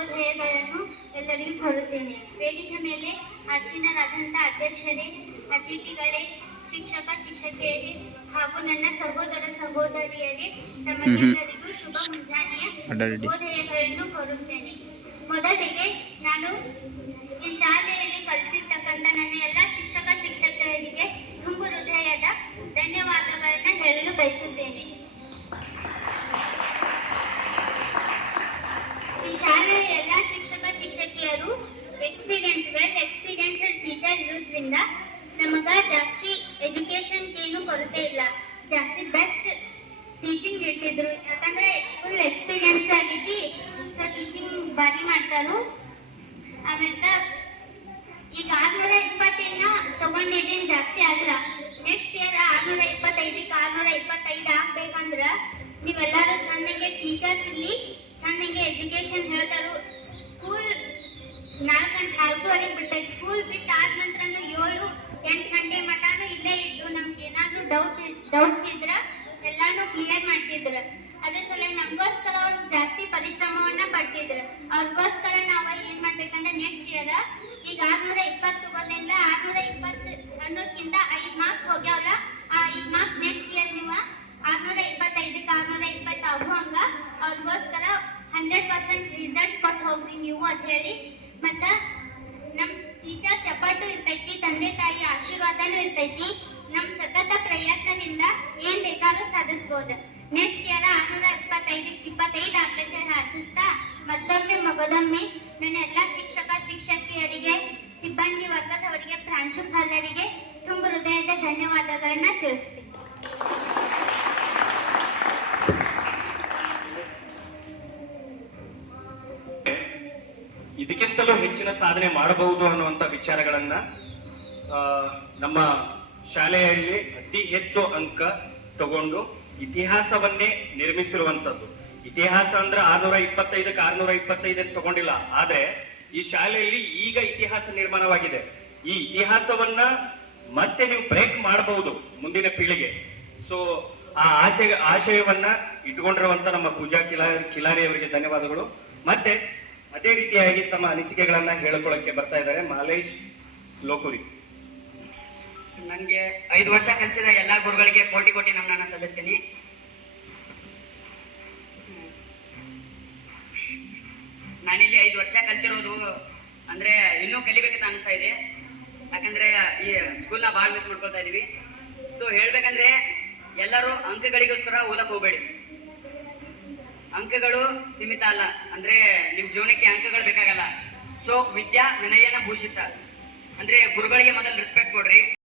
ಶುಭೋದಯಗಳನ್ನು ಎಲ್ಲರಿಗೂ ಕೋರುತ್ತೇನೆ. ವೇದಿಕೆ ಮೇಲೆ ಆಸೀನರಾದಂಥ ಅಧ್ಯಕ್ಷರೇ, ಅತಿಥಿಗಳೇ, ಶಿಕ್ಷಕ ಶಿಕ್ಷಕಿಯರೇ ಹಾಗೂ ನನ್ನ ಸಹೋದರ ಸಹೋದರಿಯರೇ, ತಮಗೆಲ್ಲರಿಗೂ ಶುಭ ಮುಂಜಾನೆಯ ಶುಭೋದಯಗಳನ್ನು ಕೋರುತ್ತೇನೆ. ಮೊದಲಿಗೆ ನಾನು ಈ ಶಾಲೆಯಲ್ಲಿ ಕಲಿಸಿರ್ತಕ್ಕಂಥ ನನ್ನ ಎಲ್ಲ ಶಿಕ್ಷಕ ಶಿಕ್ಷಕಿಯರಿಗೆ ತುಂಬು ಹೃದಯದ ಧನ್ಯವಾದಗಳನ್ನ ಹೇಳಲು ಬಯಸುತ್ತೇನೆ. ಈ ಶಾಲೆಯ ಎಲ್ಲ ಶಿಕ್ಷಕ ಶಿಕ್ಷಕಿಯರು ಎಕ್ಸ್ಪೀರಿಯನ್ಸ್ಡ್ ಟೀಚರ್ ಇರೋದ್ರಿಂದ ನಮಗ ಜಾಸ್ತಿ ಎಜುಕೇಶನ್ ಏನು ಕೊರತೆ ಇಲ್ಲ, ಜಾಸ್ತಿ ಬೆಸ್ಟ್ ಟೀಚಿಂಗ್ ಇರ್ತಿದ್ರು. ಯಾಕಂದ್ರೆ ಫುಲ್ ಎಕ್ಸ್ಪೀರಿಯನ್ಸ್ ಆಗೈತಿ, ಸೊ ಟೀಚಿಂಗ್ ಭಾರಿ ಮಾಡ್ತಾರು. ಆಮೇಲೆ ಈಗ 620 ತಗೊಂಡಿದ್ದೇನು ಜಾಸ್ತಿ ಆಗಲ್ಲ. ನೆಕ್ಸ್ಟ್ ಇಯರ್ 625 625 ಆಗ್ಬೇಕಂದ್ರ ನೀವೆಲ್ಲರೂ ಚೆನ್ನಾಗಿ ಟೀಚರ್ಸ್ ಇಲ್ಲಿ ಚೆನ್ನಾಗಿ ಎಜುಕೇಶನ್ ಹೇಳ್ತಾರು. ಸ್ಕೂಲ್ 4:30 ಬಿಡ್ತೈತೆ. ಸ್ಕೂಲ್ ಬಿಟ್ಟು ಆದ ನಂತರ 7-8 ಗಂಟೆ ಮಟನೂ ಇಲ್ಲೇ ಇದ್ದು ನಮ್ಗೆ ಏನಾದರೂ ಡೌಟ್ಸ್ ಇದ್ರೆ ಎಲ್ಲಾನು ಕ್ಲಿಯರ್ ಮಾಡ್ತಿದ್ರು. ಅದ್ರ ಸಲ ನಮಗೋಸ್ಕರ ಅವ್ರು ಜಾಸ್ತಿ ಪರಿಶ್ರಮವನ್ನ ಪಡ್ತಿದ್ರು. ಅವ್ರಿಗೋಸ್ಕರ ನಾವು ಏನ್ ಮಾಡ್ಬೇಕಂದ್ರೆ ನೆಕ್ಸ್ಟ್ ಇಯರ್ ಈಗ 620 ತಗೊಂಡಿಲ್ಲ, 620 ಅನ್ನೋದ್ಕಿಂತ 5 ಮಾರ್ಕ್ಸ್ ಹೋಗ್ಯಾವಲ್ಲ, ಆ 5 ಮಾರ್ಕ್ಸ್ ನೆಕ್ಸ್ಟ್ ಇಯರ್ ನೀವು 625 620 ಆಗುವಂಗ ಅವ್ರಿಗೋಸ್ಕರ 100% ರಿಸಲ್ಟ್ ಕೊಟ್ಟು ಹೋಗ್ರಿ ನೀವು ಅಂತ ಹೇಳಿ. ಮತ್ತ ನಮ್ ಟೀಚರ್ಸ್ ಎಫರ್ಟು ಇರ್ತೈತಿ, ತಂದೆ ತಾಯಿ ಆಶೀರ್ವಾದನೂ ಇರ್ತೈತಿ. ನಮ್ ಸತತ ಪ್ರಯತ್ನದಿಂದ ಏನ್ ಬೇಕಾದ್ರೂ ಸಾಧಿಸ್ಬೋದು. ನೆಕ್ಸ್ಟ್ ಇಯರ್ 625 ಆಗ್ಬೇಕು ಹೇಳಿ ಆಶಿಸ್ತಾ ಮತ್ತೊಮ್ಮೆ ಮಗದೊಮ್ಮೆ ನನ್ನ ಎಲ್ಲ ಶಿಕ್ಷಕ ಶಿಕ್ಷಕಿಯರಿಗೆ, ಸಿಬ್ಬಂದಿ ವರ್ಗದವರಿಗೆ, ಪ್ರಾಂಶುಪಾಲರಿಗೆ ತುಂಬ ಹೃದಯದ ಧನ್ಯವಾದಗಳನ್ನ ತಿಳಿಸ್ತೀನಿ. ಇದಕ್ಕಿಂತಲೂ ಹೆಚ್ಚಿನ ಸಾಧನೆ ಮಾಡಬಹುದು ಅನ್ನುವಂಥ ವಿಚಾರಗಳನ್ನ ನಮ್ಮ ಶಾಲೆಯಲ್ಲಿ ಅತಿ ಹೆಚ್ಚು ಅಂಕ ತಗೊಂಡು ಇತಿಹಾಸವನ್ನೇ ನಿರ್ಮಿಸಿರುವಂಥದ್ದು. ಇತಿಹಾಸ ಅಂದ್ರೆ 625 625 ತಗೊಂಡಿಲ್ಲ, ಆದ್ರೆ ಈ ಶಾಲೆಯಲ್ಲಿ ಈಗ ಇತಿಹಾಸ ನಿರ್ಮಾಣವಾಗಿದೆ. ಈ ಇತಿಹಾಸವನ್ನ ಮತ್ತೆ ನೀವು ಬ್ರೇಕ್ ಮಾಡಬಹುದು ಮುಂದಿನ ಪೀಳಿಗೆ. ಸೊ ಆ ಆಶಯವನ್ನ ಇಟ್ಕೊಂಡಿರುವಂತ ನಮ್ಮ ಪೂಜಾ ಕಿಲಾರಿ ಅವರಿಗೆ ಧನ್ಯವಾದಗಳು. ಮತ್ತೆ ಅದೇ ರೀತಿಯಾಗಿ ತಮ್ಮ ಅನಿಸಿಕೆಗಳನ್ನ ಹೇಳಿಕೊಳ್ಳಕ್ಕೆ ಬರ್ತಾ ಇದ್ದಾರೆ ಮಾಲೇಶ್ ಲೋಕುರಿ. ನನಗೆ 5 ವರ್ಷ ಕಲಿಸಿದ ಎಲ್ಲ ಗುರುಗಳಿಗೆ ಕೋಟಿ ನಮನನ್ನ ಸಲ್ಲಿಸ್ತೀನಿ. ನಾನಿಲ್ಲಿ 5 ವರ್ಷ ಕಲ್ತಿರೋದು ಅಂದ್ರೆ ಇನ್ನೂ ಕಲಿಬೇಕಂತ ಅನಿಸ್ತಾ ಇದೆ. ಯಾಕಂದ್ರೆ ಈ ಸ್ಕೂಲ್ನ ಭಾಳ ಮಿಸ್ ಮಾಡ್ಕೊಳ್ತಾ ಇದೀವಿ. ಸೊ ಹೇಳ್ಬೇಕಂದ್ರೆ ಎಲ್ಲರೂ ಅಂಕಗಳಿಗೋಸ್ಕರ ಓದಕ್ಕೆ ಹೋಗ್ಬೇಡಿ. ಅಂಕಗಳು ಸೀಮಿತ ಅಲ್ಲ, ಅಂದ್ರೆ ನಿಮ್ ಜೀವನಕ್ಕೆ ಅಂಕಗಳು ಬೇಕಾಗಲ್ಲ. ಸೊ ವಿದ್ಯಾ ವಿನಯನ ಭೂಷಿತ, ಅಂದ್ರೆ ಗುರುಗಳಿಗೆ ಮೊದಲು ರೆಸ್ಪೆಕ್ಟ್ ಕೊಡ್ರಿ.